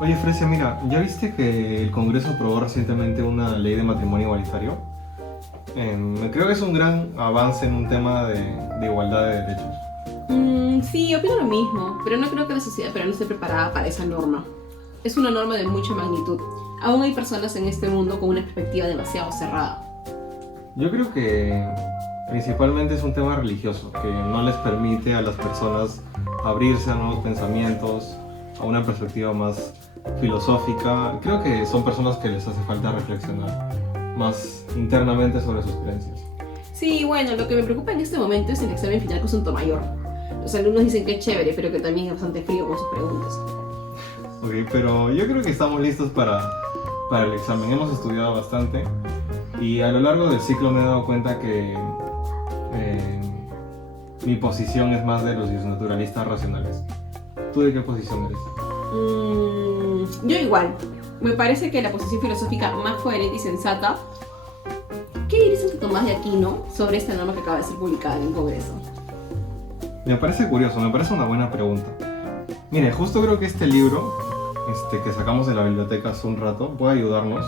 Oye, Frecia, mira, ¿ya viste que el Congreso aprobó recientemente una ley de matrimonio igualitario? Creo que es un gran avance en un tema de igualdad de derechos. Sí, opino lo mismo, pero no creo que la sociedad peruana esté preparada para esa norma. Es una norma de mucha magnitud. Aún hay personas en este mundo con una perspectiva demasiado cerrada. Yo creo que principalmente es un tema religioso, que no les permite a las personas abrirse a nuevos pensamientos, a una perspectiva más filosófica. Creo que son personas que les hace falta reflexionar más internamente sobre sus creencias. Sí, bueno, lo que me preocupa en este momento es el examen final con Sotomayor. Los alumnos dicen que es chévere, pero que también es bastante frío con sus preguntas. Ok, pero yo creo que estamos listos para el examen. Hemos estudiado bastante y a lo largo del ciclo me he dado cuenta que mi posición es más de los naturalistas racionales. ¿Tú de qué posición eres? Yo igual. Me parece que la posición filosófica más coherente y sensata. ¿Qué diría Santo Tomás de Aquino sobre esta norma que acaba de ser publicada en el Congreso? Me parece curioso, me parece una buena pregunta. Mire, justo creo que este libro que sacamos de la biblioteca hace un rato puede ayudarnos.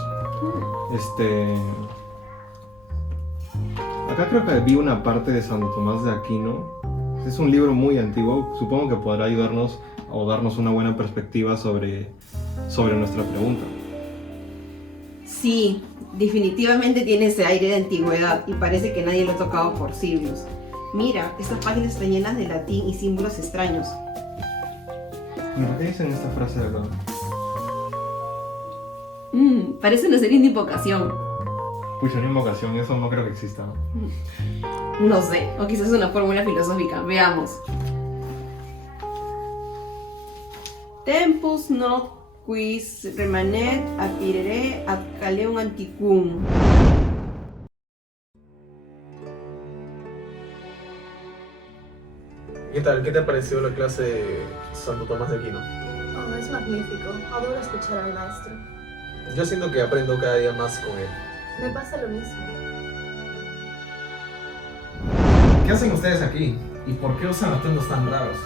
Acá creo que vi una parte de Santo Tomás de Aquino. Es un libro muy antiguo, supongo que podrá ayudarnos o darnos una buena perspectiva sobre nuestra pregunta. Sí, definitivamente tiene ese aire de antigüedad y parece que nadie lo ha tocado por siglos. Mira, estas páginas están llenas de latín y símbolos extraños. Mira, ¿qué dice en esta frase de acá? Parece una serie de invocación. Pucha, una invocación, eso no creo que exista, ¿no? No sé, o quizás es una fórmula filosófica. Veamos. Tempus not quis remanet apirere ad caleum antiquum. ¿Qué tal? ¿Qué te ha parecido la clase de Santo Tomás de Aquino? Oh, es magnífico. Adoro escuchar al maestro. Yo siento que aprendo cada día más con él. Me pasa lo mismo. ¿Qué hacen ustedes aquí? ¿Y por qué usan atuendos tan raros?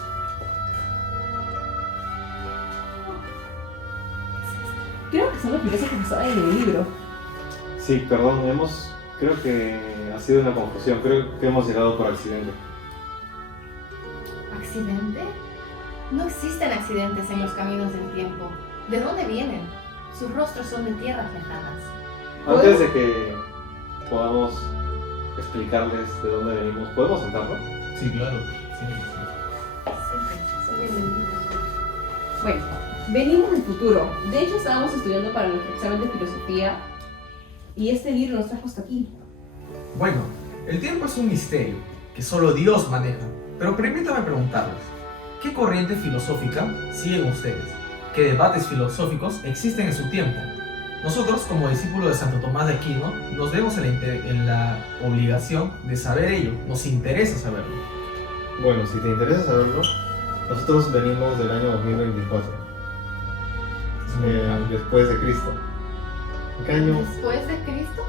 Creo que son los filósofos que estaban en el libro. Sí, perdón, creo que ha sido una confusión, creo que hemos llegado por accidente. ¿Accidente? No existen accidentes en los caminos del tiempo. ¿De dónde vienen? Sus rostros son de tierras lejanas. Antes de que podamos explicarles de dónde venimos, ¿podemos sentarnos? Sí, claro. Sí. Sí, son bienvenidos. Bueno, venimos del futuro. De hecho, estábamos estudiando para nuestro examen de filosofía y este libro nos trajo hasta aquí. Bueno, el tiempo es un misterio que solo Dios maneja. Pero permítame preguntarles, ¿qué corriente filosófica siguen ustedes? ¿Qué debates filosóficos existen en su tiempo? Nosotros, como discípulos de Santo Tomás de Aquino, nos vemos en la obligación de saber ello. Nos interesa saberlo. Bueno, si te interesa saberlo, nosotros venimos del año 2024, después de Cristo. ¿En qué año? ¿Después de Cristo?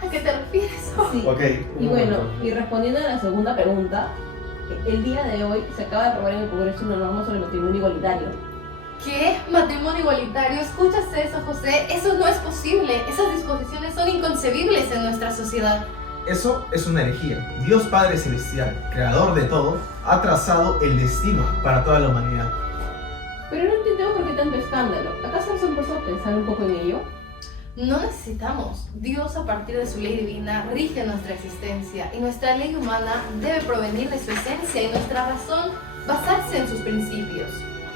¿A qué te refieres? Sí. Ok, Y un bueno, momento. y respondiendo a la segunda pregunta, el día de hoy se acaba de aprobar en el Congreso una norma sobre el matrimonio igualitario. ¿Qué? ¿Matrimonio igualitario? ¿Escuchaste eso, José? Eso no es posible. Esas disposiciones son inconcebibles en nuestra sociedad. Eso es una herejía. Dios Padre Celestial, creador de todo, ha trazado el destino para toda la humanidad. Pero no entendemos por qué tanto escándalo. ¿Acaso nos han puesto a pensar un poco en ello? No necesitamos. Dios, a partir de su ley divina, rige nuestra existencia y nuestra ley humana debe provenir de su esencia y nuestra razón basarse en sus principios.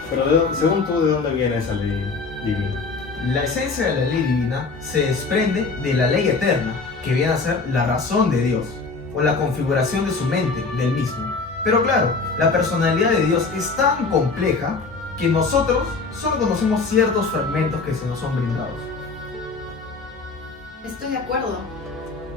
Pero según tú, ¿de dónde viene esa ley divina? La esencia de la ley divina se desprende de la ley eterna, que viene a ser la razón de Dios, o la configuración de su mente, del mismo. Pero claro, la personalidad de Dios es tan compleja que nosotros solo conocemos ciertos fragmentos que se nos son brindados. Estoy de acuerdo.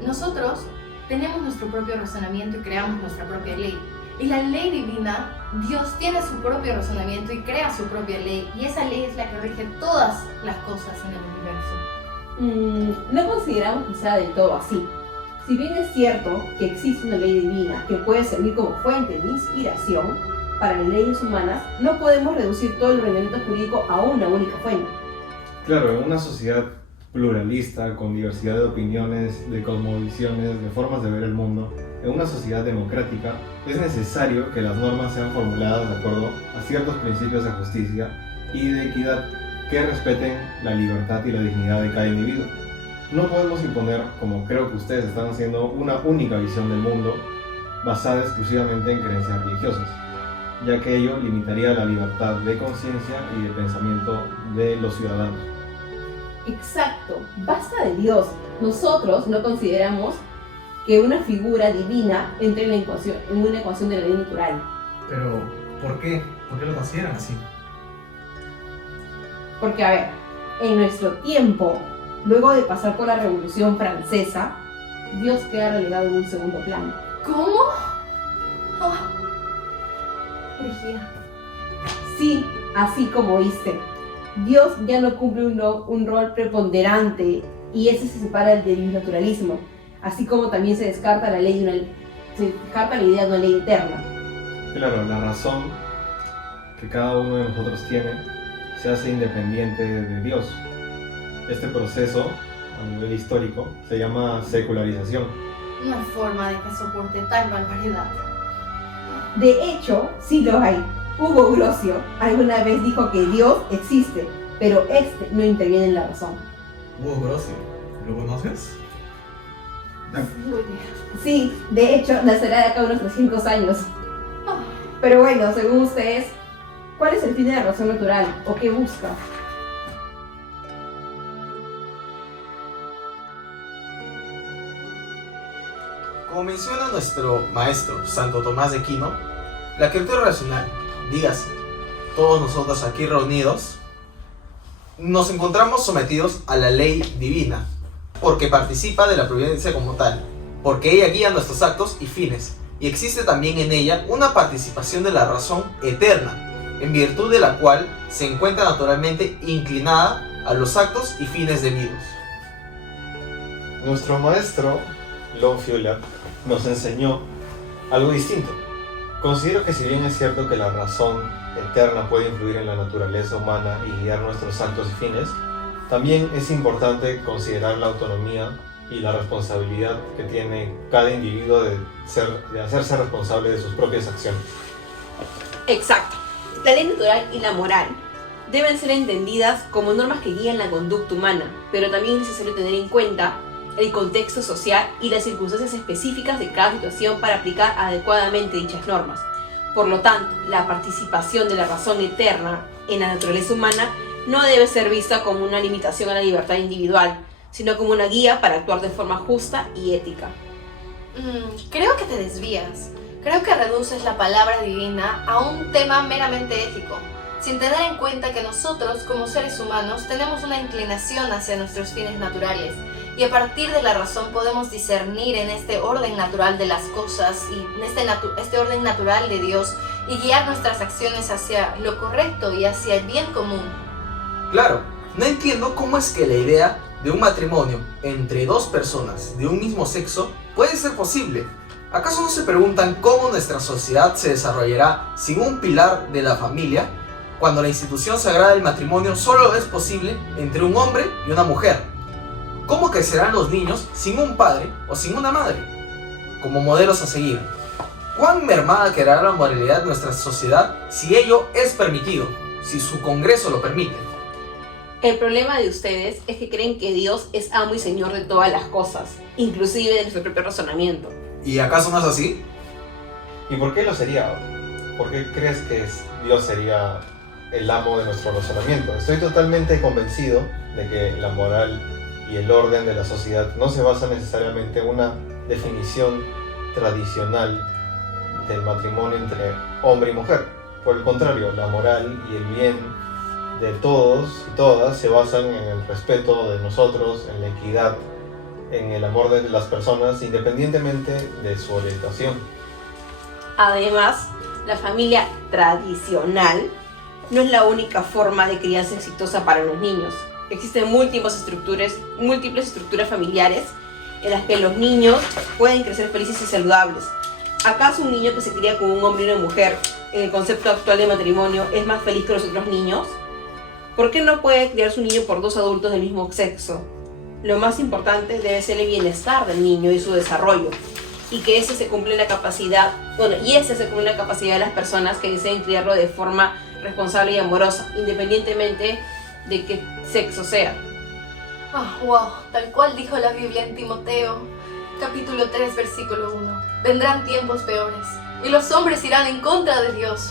Nosotros tenemos nuestro propio razonamiento y creamos nuestra propia ley. Y la ley divina, Dios tiene su propio razonamiento y crea su propia ley. Y esa ley es la que rige todas las cosas en el universo. No consideramos que sea del todo así. Si bien es cierto que existe una ley divina que puede servir como fuente de inspiración, para las leyes humanas, no podemos reducir todo el ordenamiento jurídico a una única fuente. Claro, en una sociedad pluralista, con diversidad de opiniones, de cosmovisiones, de formas de ver el mundo, en una sociedad democrática, es necesario que las normas sean formuladas de acuerdo a ciertos principios de justicia y de equidad que respeten la libertad y la dignidad de cada individuo. No podemos imponer, como creo que ustedes están haciendo, una única visión del mundo basada exclusivamente en creencias religiosas, ya que ello limitaría la libertad de conciencia y de pensamiento de los ciudadanos. Exacto, basta de Dios. Nosotros no consideramos que una figura divina entre en una ecuación de la ley natural. Pero, ¿por qué? ¿Por qué lo consideran así? Porque, a ver, en nuestro tiempo, luego de pasar por la Revolución Francesa, Dios queda relegado en un segundo plano. ¿Cómo? Oh. Brígida. Sí, así como oíste. Dios ya no cumple un rol preponderante y ese se separa del naturalismo, así como también se descarta la idea de una ley eterna. Claro, la razón que cada uno de nosotros tiene se hace independiente de Dios. Este proceso, a nivel histórico, se llama secularización. No hay forma de que soporte tal barbaridad. De hecho, sí lo hay. Hugo Grocio alguna vez dijo que Dios existe, pero este no interviene en la razón. Hugo Grocio, ¿lo conoces? Muy bien. Sí, de hecho, nacerá de acá a unos 300 años. Pero bueno, según ustedes, ¿cuál es el fin de la razón natural? ¿O qué busca? Como menciona nuestro maestro Santo Tomás de Aquino, la criatura racional, dígase, todos nosotros aquí reunidos, nos encontramos sometidos a la ley divina, porque participa de la providencia como tal, porque ella guía nuestros actos y fines, y existe también en ella una participación de la razón eterna, en virtud de la cual se encuentra naturalmente inclinada a los actos y fines debidos. Nuestro maestro, Longfellow, nos enseñó algo distinto. Considero que si bien es cierto que la razón eterna puede influir en la naturaleza humana y guiar nuestros actos y fines, también es importante considerar la autonomía y la responsabilidad que tiene cada individuo de hacerse responsable de sus propias acciones. Exacto. La ley natural y la moral deben ser entendidas como normas que guían la conducta humana, pero también es necesario tener en cuenta el contexto social y las circunstancias específicas de cada situación para aplicar adecuadamente dichas normas. Por lo tanto, la participación de la razón eterna en la naturaleza humana no debe ser vista como una limitación a la libertad individual, sino como una guía para actuar de forma justa y ética. Creo que te desvías. Creo que reduces la palabra divina a un tema meramente ético, sin tener en cuenta que nosotros, como seres humanos, tenemos una inclinación hacia nuestros fines naturales, y a partir de la razón podemos discernir en este orden natural de las cosas y en este orden natural de Dios y guiar nuestras acciones hacia lo correcto y hacia el bien común. Claro, no entiendo cómo es que la idea de un matrimonio entre dos personas de un mismo sexo puede ser posible. ¿Acaso no se preguntan cómo nuestra sociedad se desarrollará sin un pilar de la familia, cuando la institución sagrada del matrimonio solo es posible entre un hombre y una mujer? ¿Cómo crecerán los niños sin un padre o sin una madre como modelos a seguir? ¿Cuán mermada quedará la moralidad de nuestra sociedad si ello es permitido, si su Congreso lo permite? El problema de ustedes es que creen que Dios es amo y señor de todas las cosas, inclusive de nuestro propio razonamiento. ¿Y acaso no es así? ¿Y por qué lo sería? ¿Por qué crees que Dios sería el amo de nuestro razonamiento? Estoy totalmente convencido de que la moral y el orden de la sociedad no se basa necesariamente en una definición tradicional del matrimonio entre hombre y mujer. Por el contrario, la moral y el bien de todos y todas se basan en el respeto de nosotros, en la equidad, en el amor de las personas, independientemente de su orientación. Además, la familia tradicional no es la única forma de crianza exitosa para los niños. Existen múltiples estructuras familiares en las que los niños pueden crecer felices y saludables. ¿Acaso un niño que se cría con un hombre y una mujer, en el concepto actual de matrimonio, es más feliz que los otros niños? ¿Por qué no puede criarse un niño por dos adultos del mismo sexo? Lo más importante debe ser el bienestar del niño y su desarrollo, y que ese se cumple en la capacidad, de las personas que deseen criarlo de forma responsable y amorosa, independientemente de qué sexo sea. Wow, tal cual dijo la Biblia en Timoteo, capítulo 3, versículo 1. Vendrán tiempos peores, y los hombres irán en contra de Dios.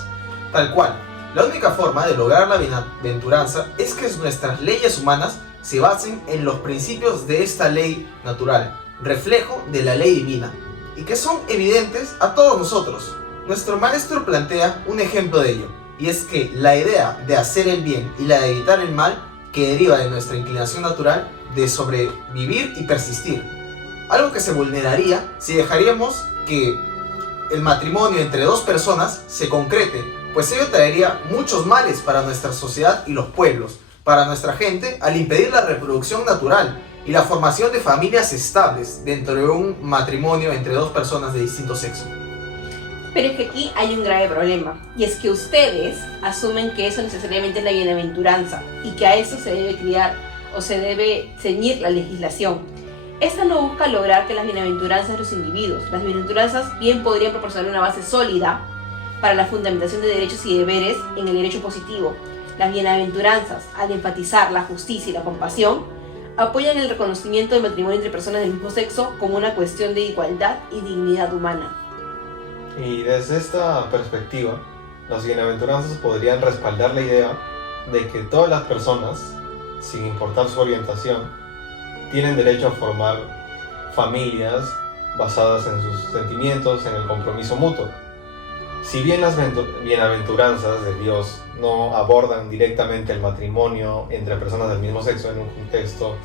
Tal cual. La única forma de lograr la bienaventuranza es que nuestras leyes humanas se basen en los principios de esta ley natural, reflejo de la ley divina, y que son evidentes a todos nosotros. Nuestro maestro plantea un ejemplo de ello, y es que la idea de hacer el bien y la de evitar el mal, que deriva de nuestra inclinación natural de sobrevivir y persistir. Algo que se vulneraría si dejaríamos que el matrimonio entre dos personas se concrete, pues ello traería muchos males para nuestra sociedad y los pueblos, para nuestra gente, al impedir la reproducción natural y la formación de familias estables dentro de un matrimonio entre dos personas de distinto sexo. Pero es que aquí hay un grave problema, y es que ustedes asumen que eso necesariamente es la bienaventuranza, y que a eso se debe criar o se debe ceñir la legislación. Esta no busca lograr que las bienaventuranzas de los individuos. Las bienaventuranzas bien podrían proporcionar una base sólida para la fundamentación de derechos y deberes en el derecho positivo. Las bienaventuranzas, al enfatizar la justicia y la compasión, apoyan el reconocimiento del matrimonio entre personas del mismo sexo como una cuestión de igualdad y dignidad humana. Y desde esta perspectiva, las bienaventuranzas podrían respaldar la idea de que todas las personas, sin importar su orientación, tienen derecho a formar familias basadas en sus sentimientos, en el compromiso mutuo. Si bien las bienaventuranzas de Dios no abordan directamente el matrimonio entre personas del mismo sexo en un contexto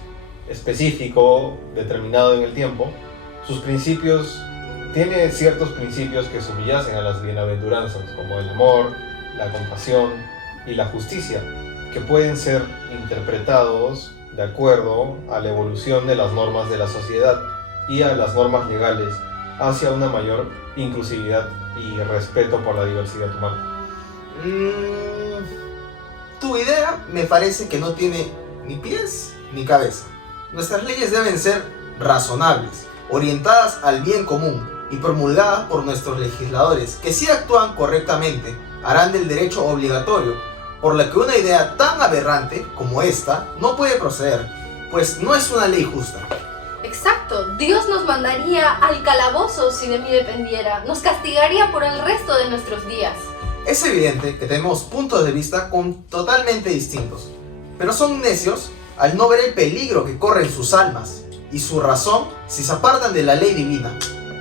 específico, determinado en el tiempo, sus principios tiene ciertos principios que subyacen a las bienaventuranzas, como el amor, la compasión y la justicia, que pueden ser interpretados de acuerdo a la evolución de las normas de la sociedad y a las normas legales hacia una mayor inclusividad y respeto por la diversidad humana. Tu idea me parece que no tiene ni pies ni cabeza. Nuestras leyes deben ser razonables, orientadas al bien común y promulgadas por nuestros legisladores, que si actúan correctamente harán del derecho obligatorio, por lo que una idea tan aberrante como esta no puede proceder, pues no es una ley justa. Exacto, Dios nos mandaría al calabozo si de mí dependiera, nos castigaría por el resto de nuestros días. Es evidente que tenemos puntos de vista totalmente distintos, pero son necios al no ver el peligro que corren sus almas y su razón si se apartan de la ley divina.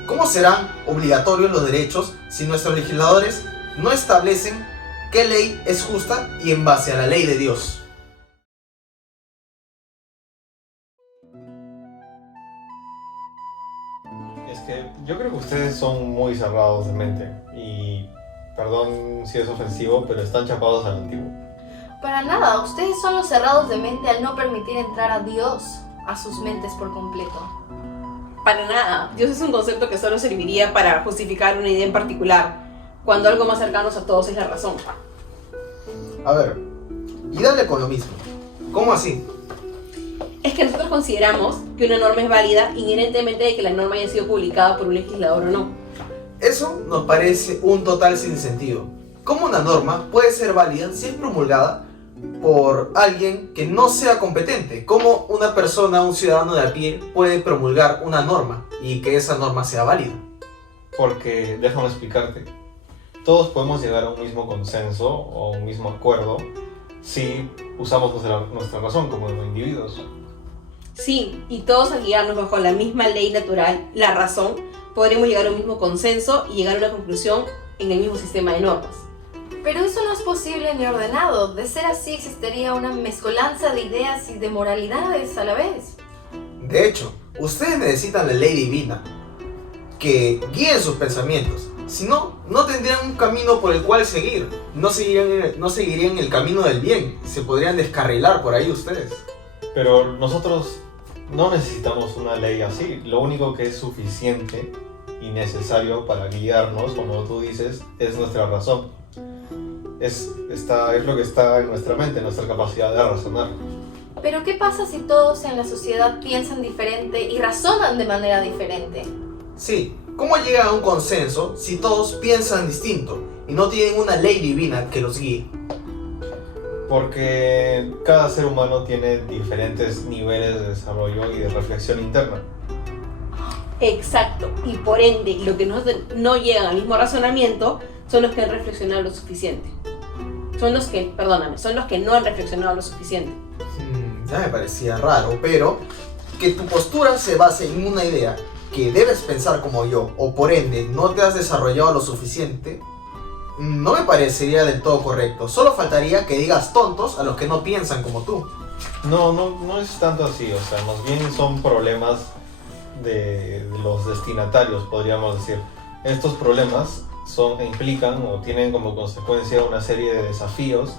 ¿Cómo serán obligatorios los derechos si nuestros legisladores no establecen qué ley es justa y en base a la ley de Dios? Es que yo creo que ustedes son muy cerrados de mente y, perdón si es ofensivo, pero están chapados al antiguo. Para nada, ustedes son los cerrados de mente al no permitir entrar a Dios a sus mentes por completo. Para nada, Dios es un concepto que solo serviría para justificar una idea en particular, cuando algo más cercano a todos es la razón. A ver, y dale con lo mismo. ¿Cómo así? Es que nosotros consideramos que una norma es válida inherentemente de que la norma haya sido publicada por un legislador o no. Eso nos parece un total sinsentido. ¿Cómo una norma puede ser válida si es promulgada por alguien que no sea competente? ¿Cómo una persona, un ciudadano de a pie, puede promulgar una norma y que esa norma sea válida? Porque, déjame explicarte, todos podemos llegar a un mismo consenso o un mismo acuerdo si usamos nuestra razón como individuos. Sí, y todos al guiarnos bajo la misma ley natural, la razón, podremos llegar a un mismo consenso y llegar a una conclusión en el mismo sistema de normas. Pero eso no es posible ni ordenado. De ser así, existiría una mezcolanza de ideas y de moralidades a la vez. De hecho, ustedes necesitan la ley divina que guíe sus pensamientos. Si no, no tendrían un camino por el cual seguir. No seguirían el camino del bien. Se podrían descarrilar por ahí ustedes. Pero nosotros no necesitamos una ley así. Lo único que es suficiente y necesario para guiarnos, como tú dices, es nuestra razón. Es lo que está en nuestra mente, nuestra capacidad de razonar. Pero ¿qué pasa si todos en la sociedad piensan diferente y razonan de manera diferente? Sí, ¿cómo llegan a un consenso si todos piensan distinto y no tienen una ley divina que los guíe? Porque cada ser humano tiene diferentes niveles de desarrollo y de reflexión interna. Exacto, y por ende, los que no llegan al mismo razonamiento son los que han reflexionado lo suficiente. Son los que no han reflexionado lo suficiente. Ya me parecía raro, pero que tu postura se base en una idea que debes pensar como yo, o por ende no te has desarrollado lo suficiente, no me parecería del todo correcto. Solo faltaría que digas tontos a los que no piensan como tú. No es tanto así, o sea, más bien son problemas de los destinatarios, podríamos decir. Estos problemas implican o tienen como consecuencia una serie de desafíos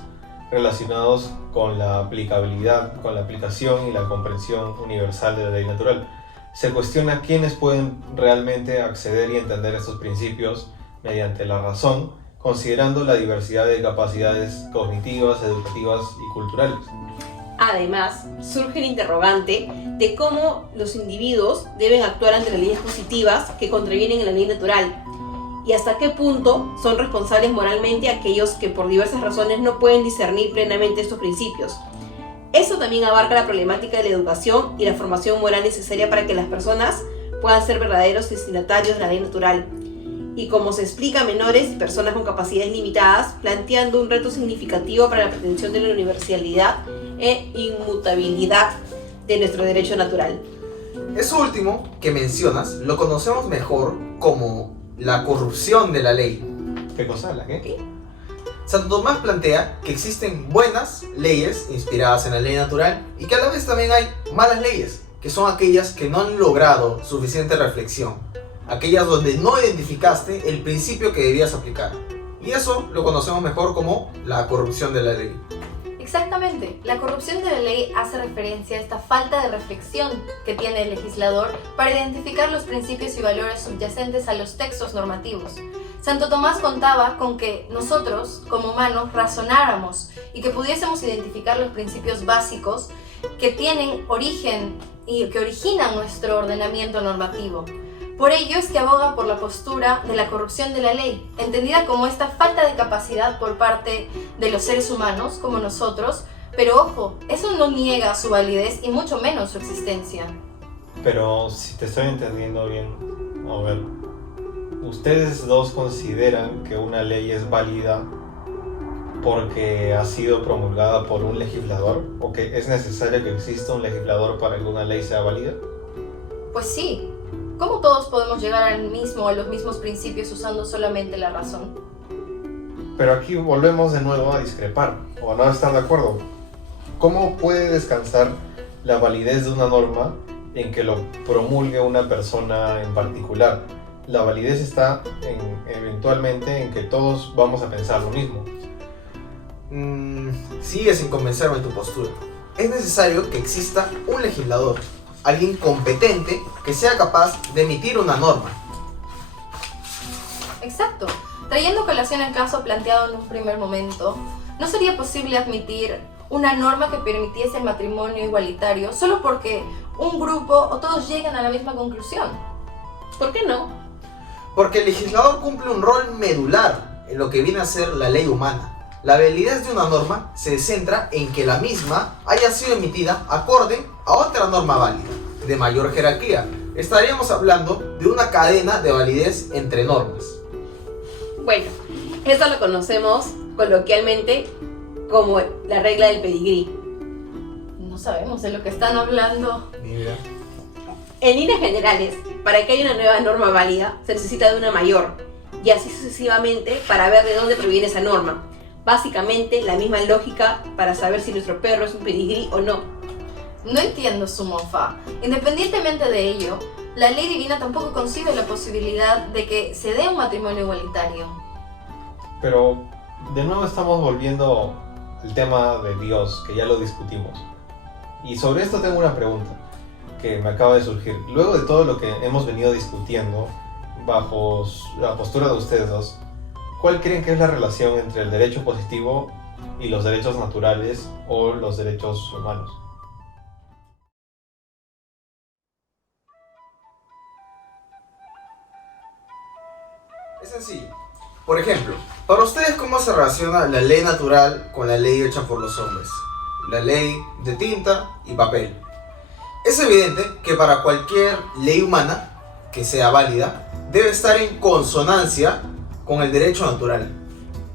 relacionados con la aplicabilidad, con la aplicación y la comprensión universal de la ley natural. Se cuestiona quiénes pueden realmente acceder y entender estos principios mediante la razón, considerando la diversidad de capacidades cognitivas, educativas y culturales. Además, surge el interrogante de cómo los individuos deben actuar ante las leyes positivas que contravienen en la ley natural y hasta qué punto son responsables moralmente aquellos que por diversas razones no pueden discernir plenamente estos principios. Eso también abarca la problemática de la educación y la formación moral necesaria para que las personas puedan ser verdaderos destinatarios de la ley natural. Y como se explica a menores y personas con capacidades limitadas, planteando un reto significativo para la pretensión de la universalidad e inmutabilidad de nuestro derecho natural. Eso último que mencionas lo conocemos mejor como la corrupción de la ley. ¿Qué cosa? ¿La qué? Santo Tomás plantea que existen buenas leyes inspiradas en la ley natural y que a la vez también hay malas leyes, que son aquellas que no han logrado suficiente reflexión, aquellas donde no identificaste el principio que debías aplicar. Y eso lo conocemos mejor como la corrupción de la ley. Exactamente, la corrupción de la ley hace referencia a esta falta de reflexión que tiene el legislador para identificar los principios y valores subyacentes a los textos normativos. Santo Tomás contaba con que nosotros, como humanos, razonáramos y que pudiésemos identificar los principios básicos que tienen origen y que originan nuestro ordenamiento normativo. Por ello es que aboga por la postura de la corrupción de la ley, entendida como esta falta de capacidad por parte de los seres humanos, como nosotros, pero ojo, eso no niega su validez y mucho menos su existencia. Pero si te estoy entendiendo bien, a ver, ¿ustedes dos consideran que una ley es válida porque ha sido promulgada por un legislador? ¿O que es necesario que exista un legislador para que una ley sea válida? Pues sí. ¿Cómo todos podemos llegar a los mismos principios usando solamente la razón? Pero aquí volvemos de nuevo a discrepar o a no estar de acuerdo. ¿Cómo puede descansar la validez de una norma en que lo promulgue una persona en particular? La validez está eventualmente en que todos vamos a pensar lo mismo. Sigue sin convencerme tu postura. Es necesario que exista un legislador, alguien competente que sea capaz de emitir una norma. Exacto. Trayendo a colación el caso planteado en un primer momento, ¿no sería posible admitir una norma que permitiese el matrimonio igualitario solo porque un grupo o todos llegan a la misma conclusión? ¿Por qué no? Porque el legislador cumple un rol medular en lo que viene a ser la ley humana. La validez de una norma se centra en que la misma haya sido emitida acorde a otra norma válida, de mayor jerarquía. Estaríamos hablando de una cadena de validez entre normas. Bueno, esto lo conocemos coloquialmente como la regla del pedigrí. No sabemos de lo que están hablando. Mira. En líneas generales, para que haya una nueva norma válida, se necesita de una mayor, y así sucesivamente para ver de dónde proviene esa norma. Básicamente, la misma lógica para saber si nuestro perro es un pedigrí o no. No entiendo su mofa. Independientemente de ello, la ley divina tampoco concibe la posibilidad de que se dé un matrimonio igualitario. Pero de nuevo estamos volviendo al tema de Dios, que ya lo discutimos. Y sobre esto tengo una pregunta que me acaba de surgir. Luego de todo lo que hemos venido discutiendo, bajo la postura de ustedes dos, ¿cuál creen que es la relación entre el derecho positivo y los derechos naturales o los derechos humanos? Es sencillo. Por ejemplo, para ustedes, ¿cómo se relaciona la ley natural con la ley hecha por los hombres? La ley de tinta y papel. Es evidente que para cualquier ley humana que sea válida, debe estar en consonancia con el derecho natural.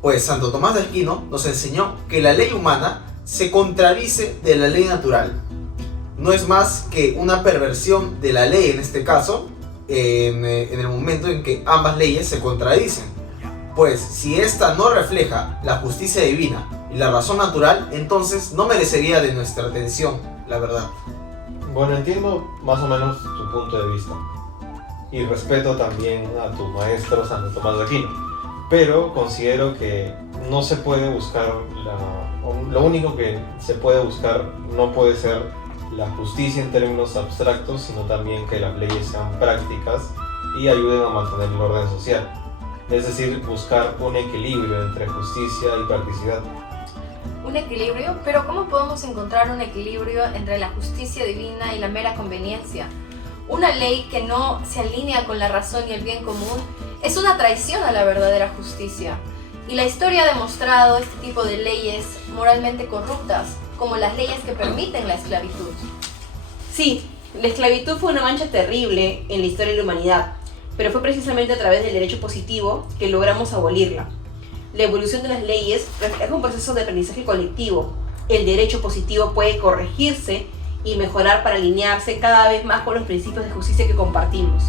Pues Santo Tomás de Aquino nos enseñó que la ley humana se contradice de la ley natural. No es más que una perversión de la ley en este caso, en el momento en que ambas leyes se contradicen. Pues si ésta no refleja la justicia divina y la razón natural, entonces no merecería de nuestra atención, la verdad. Bueno, entiendo más o menos tu punto de vista y respeto también a tu maestro Santo Tomás de Aquino, pero considero que no se puede buscar lo único que se puede buscar no puede ser la justicia en términos abstractos, sino también que las leyes sean prácticas y ayuden a mantener el orden social. Es decir, buscar un equilibrio entre justicia y practicidad. Un equilibrio, pero ¿cómo podemos encontrar un equilibrio entre la justicia divina y la mera conveniencia? Una ley que no se alinea con la razón y el bien común es una traición a la verdadera justicia. Y la historia ha demostrado este tipo de leyes moralmente corruptas, como las leyes que permiten la esclavitud. Sí, la esclavitud fue una mancha terrible en la historia de la humanidad, pero fue precisamente a través del derecho positivo que logramos abolirla. La evolución de las leyes refleja un proceso de aprendizaje colectivo. El derecho positivo puede corregirse y mejorar para alinearse cada vez más con los principios de justicia que compartimos.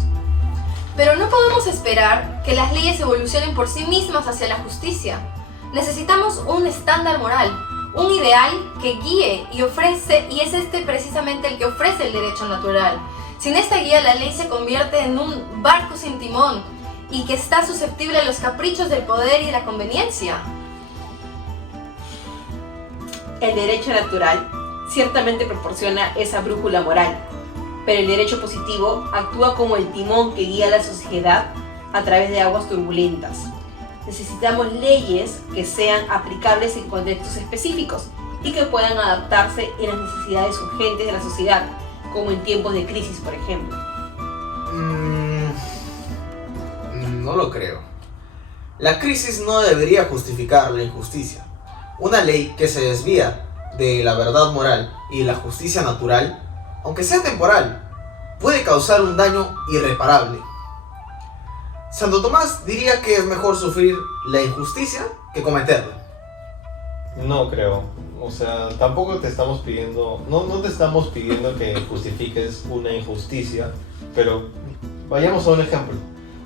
Pero no podemos esperar que las leyes evolucionen por sí mismas hacia la justicia. Necesitamos un estándar moral, un ideal que guíe y ofrece, y es este precisamente el que ofrece el derecho natural. Sin esta guía, la ley se convierte en un barco sin timón y que está susceptible a los caprichos del poder y de la conveniencia. El derecho natural ciertamente proporciona esa brújula moral, pero el derecho positivo actúa como el timón que guía a la sociedad a través de aguas turbulentas. Necesitamos leyes que sean aplicables en contextos específicos y que puedan adaptarse en las necesidades urgentes de la sociedad, como en tiempos de crisis, por ejemplo. No lo creo. La crisis no debería justificar la injusticia. Una ley que se desvía de la verdad moral y la justicia natural, aunque sea temporal, puede causar un daño irreparable. Santo Tomás diría que es mejor sufrir la injusticia que cometerla. No creo. O sea, tampoco te estamos pidiendo, no te estamos pidiendo que justifiques una injusticia, pero vayamos a un ejemplo.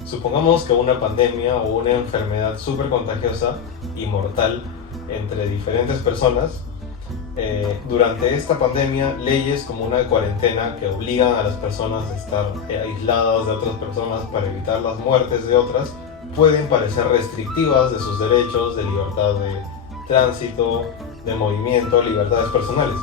Supongamos que una pandemia o una enfermedad súper contagiosa y mortal entre diferentes personas. Durante esta pandemia, leyes como una cuarentena que obligan a las personas a estar aisladas de otras personas para evitar las muertes de otras, pueden parecer restrictivas de sus derechos de libertad de tránsito, de movimiento, libertades personales.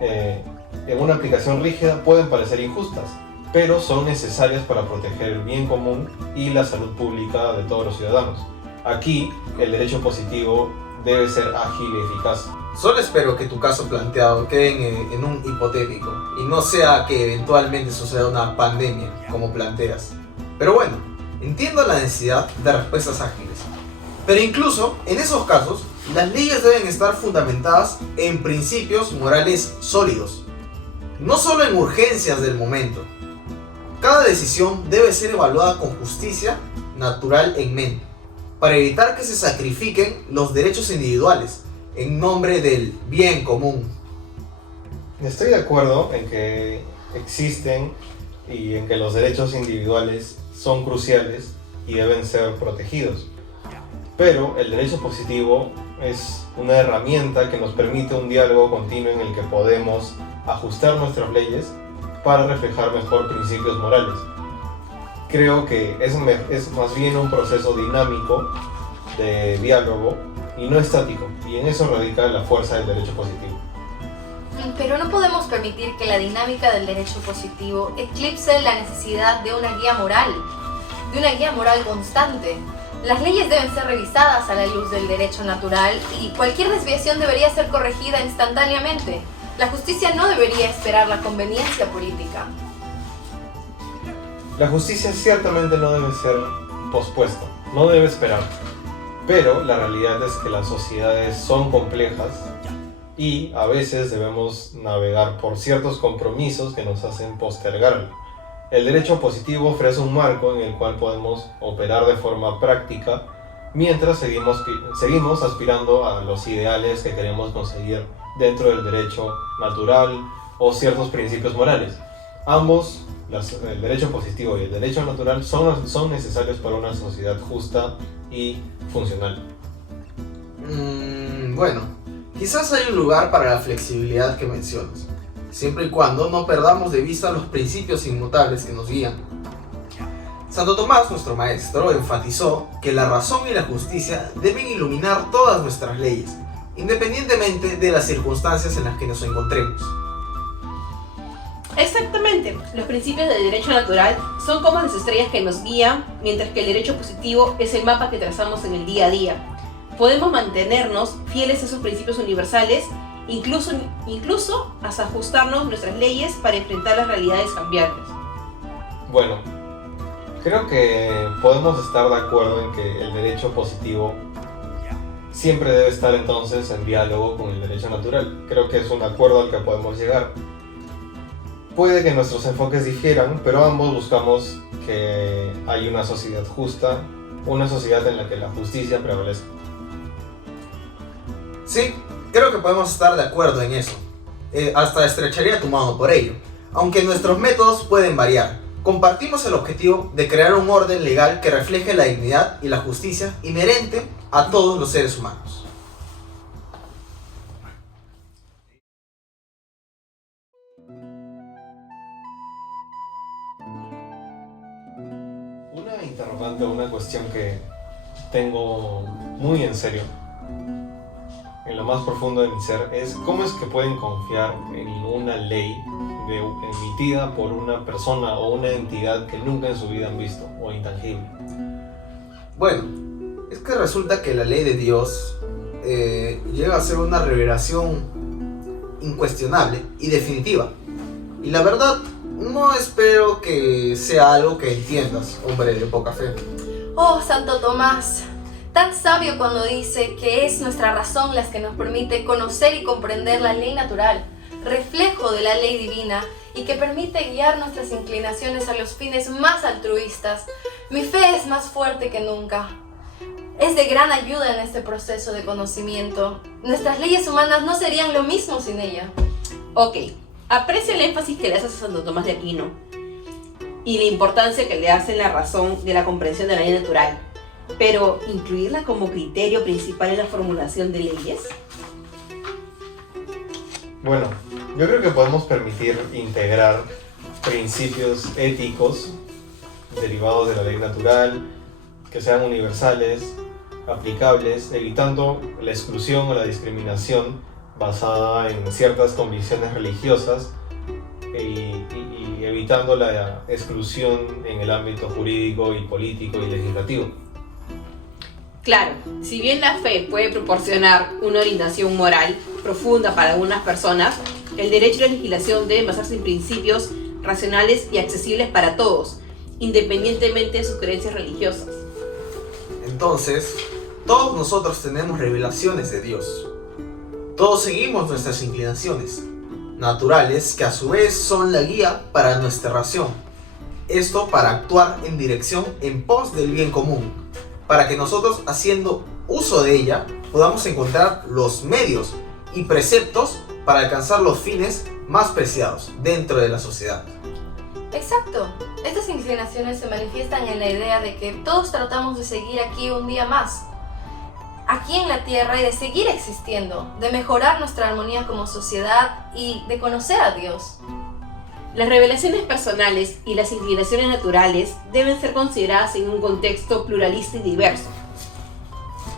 En una aplicación rígida pueden parecer injustas, pero son necesarias para proteger el bien común y la salud pública de todos los ciudadanos. Aquí, el derecho positivo debe ser ágil y eficaz. Solo espero que tu caso planteado quede en un hipotético y no sea que eventualmente suceda una pandemia, como planteas. Pero bueno, entiendo la necesidad de respuestas ágiles. Pero incluso en esos casos, las leyes deben estar fundamentadas en principios morales sólidos, no solo en urgencias del momento. Cada decisión debe ser evaluada con justicia natural en mente, para evitar que se sacrifiquen los derechos individuales en nombre del bien común. Estoy de acuerdo en que existen y en que los derechos individuales son cruciales y deben ser protegidos. Pero el derecho positivo es una herramienta que nos permite un diálogo continuo en el que podemos ajustar nuestras leyes para reflejar mejor principios morales. Creo que es más bien un proceso dinámico de diálogo y no estático, y en eso radica la fuerza del derecho positivo. Pero no podemos permitir que la dinámica del derecho positivo eclipse la necesidad de una guía moral. de una guía moral constante. Las leyes deben ser revisadas a la luz del derecho natural y cualquier desviación debería ser corregida instantáneamente. La justicia no debería esperar la conveniencia política. La justicia ciertamente no debe ser pospuesta, no debe esperar. Pero la realidad es que las sociedades son complejas y a veces debemos navegar por ciertos compromisos que nos hacen postergarlo. El derecho positivo ofrece un marco en el cual podemos operar de forma práctica mientras seguimos aspirando a los ideales que queremos conseguir dentro del derecho natural o ciertos principios morales. Ambos, el derecho positivo y el derecho natural, son necesarios para una sociedad justa y funcional. Bueno, quizás hay un lugar para la flexibilidad que mencionas, siempre y cuando no perdamos de vista los principios inmutables que nos guían. Santo Tomás, nuestro maestro, enfatizó que la razón y la justicia deben iluminar todas nuestras leyes, independientemente de las circunstancias en las que nos encontremos. Exactamente, los principios del derecho natural son como las estrellas que nos guían, mientras que el derecho positivo es el mapa que trazamos en el día a día. Podemos mantenernos fieles a esos principios universales, incluso hasta ajustarnos nuestras leyes para enfrentar las realidades cambiantes. Bueno, creo que podemos estar de acuerdo en que el derecho positivo siempre debe estar entonces en diálogo con el derecho natural. Creo que es un acuerdo al que podemos llegar. Puede que nuestros enfoques difieran, pero ambos buscamos que haya una sociedad justa, una sociedad en la que la justicia prevalezca. Sí, creo que podemos estar de acuerdo en eso. Hasta estrecharía tu mano por ello. Aunque nuestros métodos pueden variar, compartimos el objetivo de crear un orden legal que refleje la dignidad y la justicia inherente a todos los seres humanos. Una interrogante, una cuestión que tengo muy en serio, en lo más profundo de mi ser, es cómo es que pueden confiar en una ley emitida por una persona o una entidad que nunca en su vida han visto, o intangible. Bueno, es que resulta que la ley de Dios llega a ser una revelación incuestionable y definitiva. Y la verdad, no espero que sea algo que entiendas, hombre de poca fe. Oh, Santo Tomás, tan sabio cuando dice que es nuestra razón la que nos permite conocer y comprender la ley natural, reflejo de la ley divina, y que permite guiar nuestras inclinaciones a los fines más altruistas. Mi fe es más fuerte que nunca. Es de gran ayuda en este proceso de conocimiento. Nuestras leyes humanas no serían lo mismo sin ella. Ok, aprecio el énfasis que le haces a Santo Tomás de Aquino y la importancia que le hace en la razón de la comprensión de la ley natural, pero ¿incluirla como criterio principal en la formulación de leyes? Bueno, yo creo que podemos permitir integrar principios éticos derivados de la ley natural, que sean universales, aplicables, evitando la exclusión o la discriminación basada en ciertas convicciones religiosas y evitando la exclusión en el ámbito jurídico y político y legislativo. Claro, si bien la fe puede proporcionar una orientación moral profunda para algunas personas, el derecho y la legislación deben basarse en principios racionales y accesibles para todos, independientemente de sus creencias religiosas. Entonces, todos nosotros tenemos revelaciones de Dios. Todos seguimos nuestras inclinaciones naturales, que a su vez son la guía para nuestra ración. Esto para actuar en dirección en pos del bien común, para que nosotros, haciendo uso de ella, podamos encontrar los medios y preceptos para alcanzar los fines más preciados dentro de la sociedad. Exacto. Estas inclinaciones se manifiestan en la idea de que todos tratamos de seguir aquí un día más, aquí en la tierra, y de seguir existiendo, de mejorar nuestra armonía como sociedad y de conocer a Dios. Las revelaciones personales y las inclinaciones naturales deben ser consideradas en un contexto pluralista y diverso.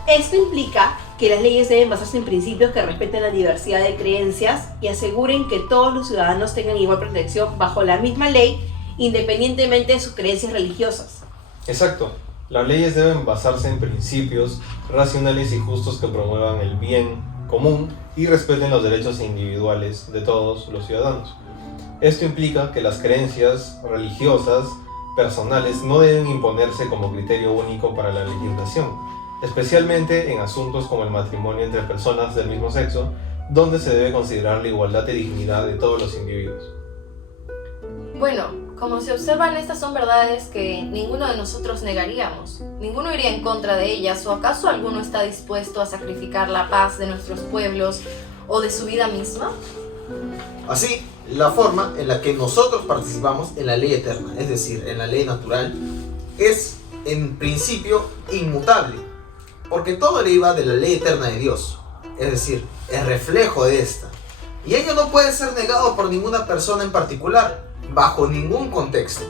Esto implica que las leyes deben basarse en principios que respeten la diversidad de creencias y aseguren que todos los ciudadanos tengan igual protección bajo la misma ley, independientemente de sus creencias religiosas. Exacto. Las leyes deben basarse en principios racionales y justos que promuevan el bien común y respeten los derechos individuales de todos los ciudadanos. Esto implica que las creencias religiosas personales no deben imponerse como criterio único para la legislación, especialmente en asuntos como el matrimonio entre personas del mismo sexo, donde se debe considerar la igualdad y dignidad de todos los individuos. Bueno, como se observan, estas son verdades que ninguno de nosotros negaríamos. Ninguno iría en contra de ellas, ¿o acaso alguno está dispuesto a sacrificar la paz de nuestros pueblos o de su vida misma? Así, la forma en la que nosotros participamos en la ley eterna, es decir, en la ley natural, es en principio inmutable, porque todo deriva de la ley eterna de Dios, es decir, el reflejo de esta. Y ello no puede ser negado por ninguna persona en particular, bajo ningún contexto.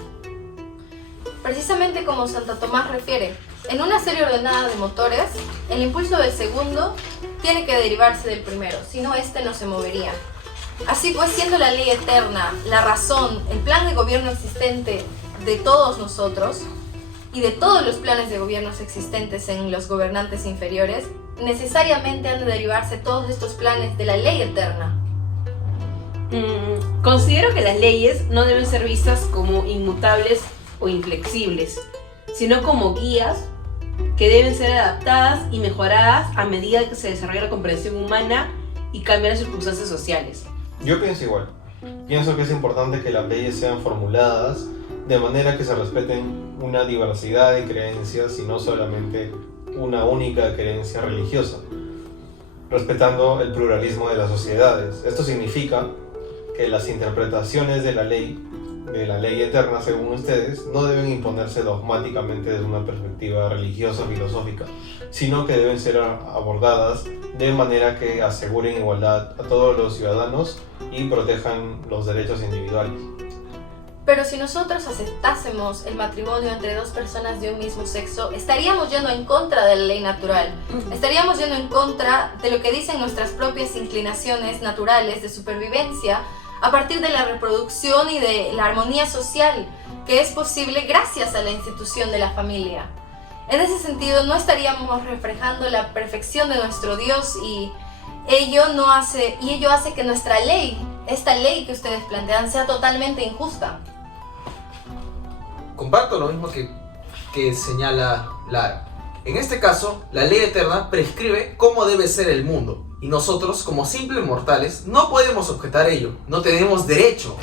Precisamente como Santo Tomás refiere, en una serie ordenada de motores, el impulso del segundo tiene que derivarse del primero, si no este no se movería. Así pues, siendo la ley eterna, la razón, el plan de gobierno existente de todos nosotros y de todos los planes de gobiernos existentes en los gobernantes inferiores, necesariamente han de derivarse todos estos planes de la ley eterna. Considero que las leyes no deben ser vistas como inmutables o inflexibles, sino como guías que deben ser adaptadas y mejoradas a medida que se desarrolla la comprensión humana y cambian las circunstancias sociales. Yo pienso igual. Pienso que es importante que las leyes sean formuladas de manera que se respeten una diversidad de creencias y no solamente una única creencia religiosa, respetando el pluralismo de las sociedades. Esto significa que las interpretaciones de la ley eterna, según ustedes, no deben imponerse dogmáticamente desde una perspectiva religiosa o filosófica, sino que deben ser abordadas de manera que aseguren igualdad a todos los ciudadanos y protejan los derechos individuales. Pero si nosotros aceptásemos el matrimonio entre dos personas de un mismo sexo, estaríamos yendo en contra de la ley natural. Estaríamos yendo en contra de lo que dicen nuestras propias inclinaciones naturales de supervivencia a partir de la reproducción y de la armonía social que es posible gracias a la institución de la familia. En ese sentido, no estaríamos reflejando la perfección de nuestro Dios y ello hace que nuestra ley, esta ley que ustedes plantean, sea totalmente injusta. Comparto lo mismo que señala Lara. En este caso, la ley eterna prescribe cómo debe ser el mundo, y nosotros, como simples mortales, no podemos objetar ello, no tenemos derecho.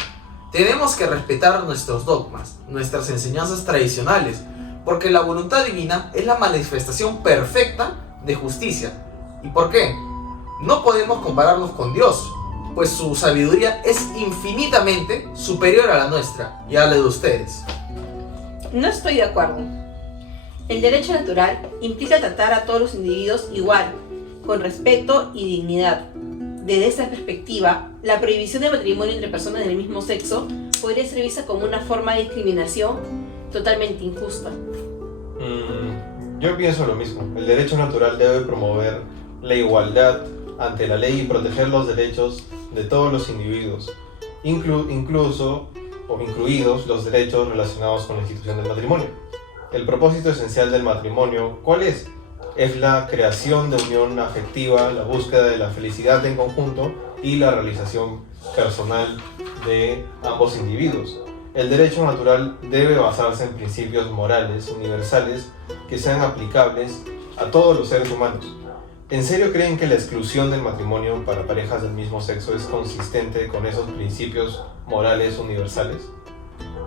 Tenemos que respetar nuestros dogmas, nuestras enseñanzas tradicionales, porque la voluntad divina es la manifestación perfecta de justicia. ¿Y por qué? No podemos compararnos con Dios, pues su sabiduría es infinitamente superior a la nuestra y a la de ustedes. No estoy de acuerdo. El derecho natural implica tratar a todos los individuos igual, con respeto y dignidad. Desde esta perspectiva, la prohibición de matrimonio entre personas del mismo sexo podría ser vista como una forma de discriminación totalmente injusta. Yo pienso lo mismo. El derecho natural debe promover la igualdad ante la ley y proteger los derechos de todos los individuos, incluidos los derechos relacionados con la institución del matrimonio. El propósito esencial del matrimonio, ¿cuál es? Es la creación de unión afectiva, la búsqueda de la felicidad en conjunto y la realización personal de ambos individuos. El derecho natural debe basarse en principios morales universales que sean aplicables a todos los seres humanos. ¿En serio creen que la exclusión del matrimonio para parejas del mismo sexo es consistente con esos principios morales universales?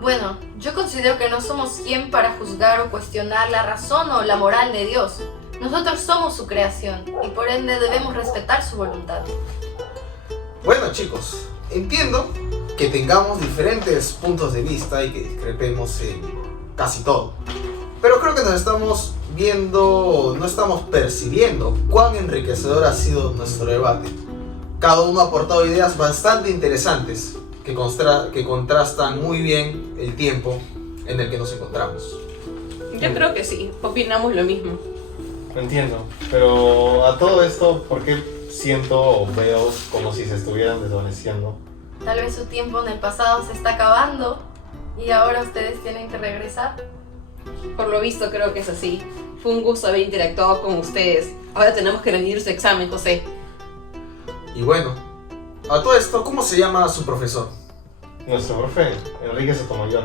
Bueno, yo considero que no somos quien para juzgar o cuestionar la razón o la moral de Dios. Nosotros somos su creación y por ende debemos respetar su voluntad. Bueno, chicos, entiendo que tengamos diferentes puntos de vista y que discrepemos en casi todo, pero creo que no estamos percibiendo cuán enriquecedor ha sido nuestro debate. Cada uno ha aportado ideas bastante interesantes que contrastan muy bien el tiempo en el que nos encontramos. Yo creo que sí, opinamos lo mismo. Entiendo, pero a todo esto, ¿por qué siento o veo como si se estuvieran desvaneciendo? Tal vez su tiempo en el pasado se está acabando y ahora ustedes tienen que regresar. Por lo visto creo que es así. Fue un gusto haber interactuado con ustedes. Ahora tenemos que rendir su examen, José. Y bueno, a todo esto, ¿cómo se llama su profesor? Nuestro profe, Enrique Sotomayor.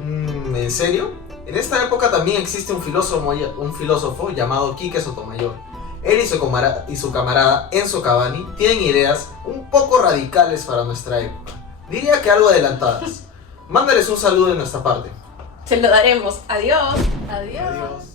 ¿En serio? En esta época también existe un filósofo llamado Quique Sotomayor. Él y su camarada Enzo Cavani tienen ideas un poco radicales para nuestra época. Diría que algo adelantadas. Mándales un saludo de nuestra parte. Se lo daremos. Adiós. Adiós. Adiós.